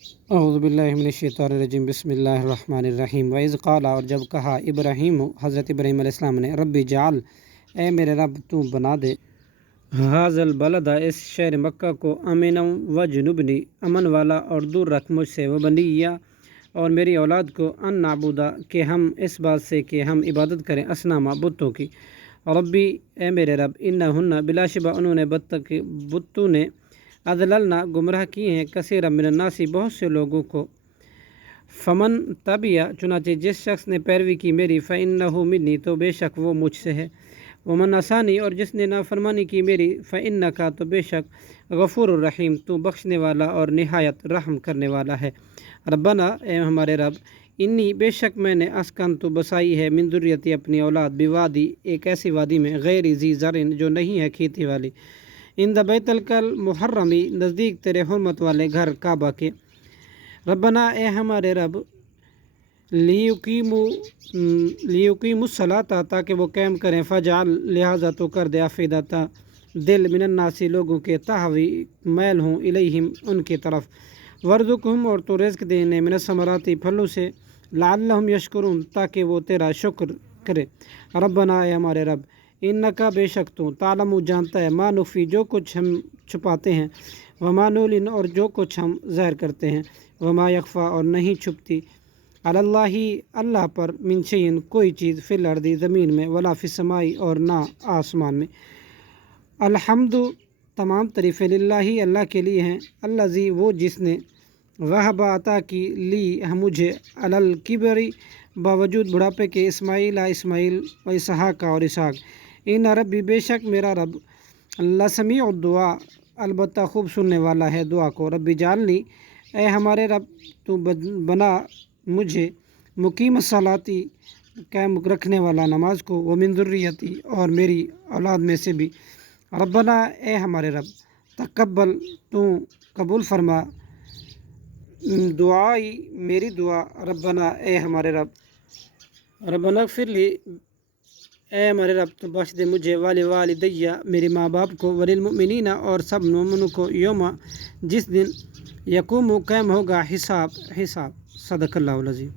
اعوذ باللہ من الشیطان الرجیم، بسم اللہ الرحمن الرحیم۔ وَإِذْ قَالَ، اور جب کہا ابراہیم، حضرت ابراہیم علیہ السلام نے، ربی جعل، اے میرے رب تو بنا دے، ھذا البلد، اس شہر مکہ کو، آمنا وجنبنی، امن والا اور دور رکھ مجھ سے، وبنیہ، اور میری اولاد کو، ان نعبدا، کہ ہم اس بات سے کہ ہم عبادت کریں، اصنام، بتوں کی۔ ربی، اے میرے رب، انہن، بلا شبہ انہوں نے، بتوں نے، اضللنا، گمراہ کیے ہیں، کثیر من الناس، بہت سے لوگوں کو، فمن تبع، چنانچہ جس شخص نے پیروی کی میری، فإنہ منی، تو بے شک وہ مجھ سے ہے، ومن عصانی، اور جس نے نافرمانی کی میری، فإنک، تو بے شک، غفور الرحیم، تو بخشنے والا اور نہایت رحم کرنے والا ہے۔ ربنا، اے ہمارے رب، انی، بے شک میں نے، اسکن، تو بسائی ہے، من ذریتی، اپنی اولاد، بوادی، ایک ایسی وادی میں، غیر ذی زرع، جو نہیں ہے کھیتی والی، عند بیت المحرمی، نزدیک تیرے حرمت والے گھر کعبہ کے۔ ربنا، اے ہمارے رب، لیقیموا الصلاۃ، تاکہ وہ قائم کریں، فجعل، لہذا تو کر دے، افئدۃ، دل، من الناس، لوگوں کے، تہوی، میل ہوں، الیہم، ان کی طرف، وارزقہم، اور تو رزق دے انہیں، من الثمرات، پھلوں سے، لعلہم یشکرون، تاکہ وہ تیرا شکر کرے۔ ربنا، اے ہمارے رب، انکا، بے شک تو، تعلم، جانتا ہے، ما نخفی، جو کچھ ہم چھپاتے ہیں، وما نعلن، اور جو کچھ ہم ظاہر کرتے ہیں، وما یخفی، اور نہیں چھپتی، علی اللہ، اللہ پر، من شیء، کوئی چیز، فی الارض، زمین میں، ولا فی السماء، اور نہ آسمان میں۔ الحمد، تمام تعریفیں، للہ، اللہ کے لیے ہیں، الذی، وہ جس نے، وہب، عطا کی، لی، مجھے، علی الکبر، باوجود بڑھاپے کے، اسماعیل، اسماعیل، و اسحاق، اور اسحاق، ان ربی، بے شک میرا رب، لسمیع الدعاء، البتہ خوب سننے والا ہے دعا کو۔ ربی جعلنی، اے ہمارے رب، تو بنا مجھے، مقیم الصلاۃ، قائم رکھنے والا نماز کو، ومن ذریتی، اور میری اولاد میں سے بھی۔ ربنا، اے ہمارے رب، تقبل، تو قبول فرما، دعائی، میری دعا، ربنا، اے ہمارے رب، ربنا اغفر لی، اے ہمارے رب، تو بخش دے مجھے، والدیہ، میرے ماں باپ کو، وللمؤمنین، اور سب مومنوں کو، یوم، جس دن، یقوم، قائم ہوگا، حساب، صدق اللہ العظیم۔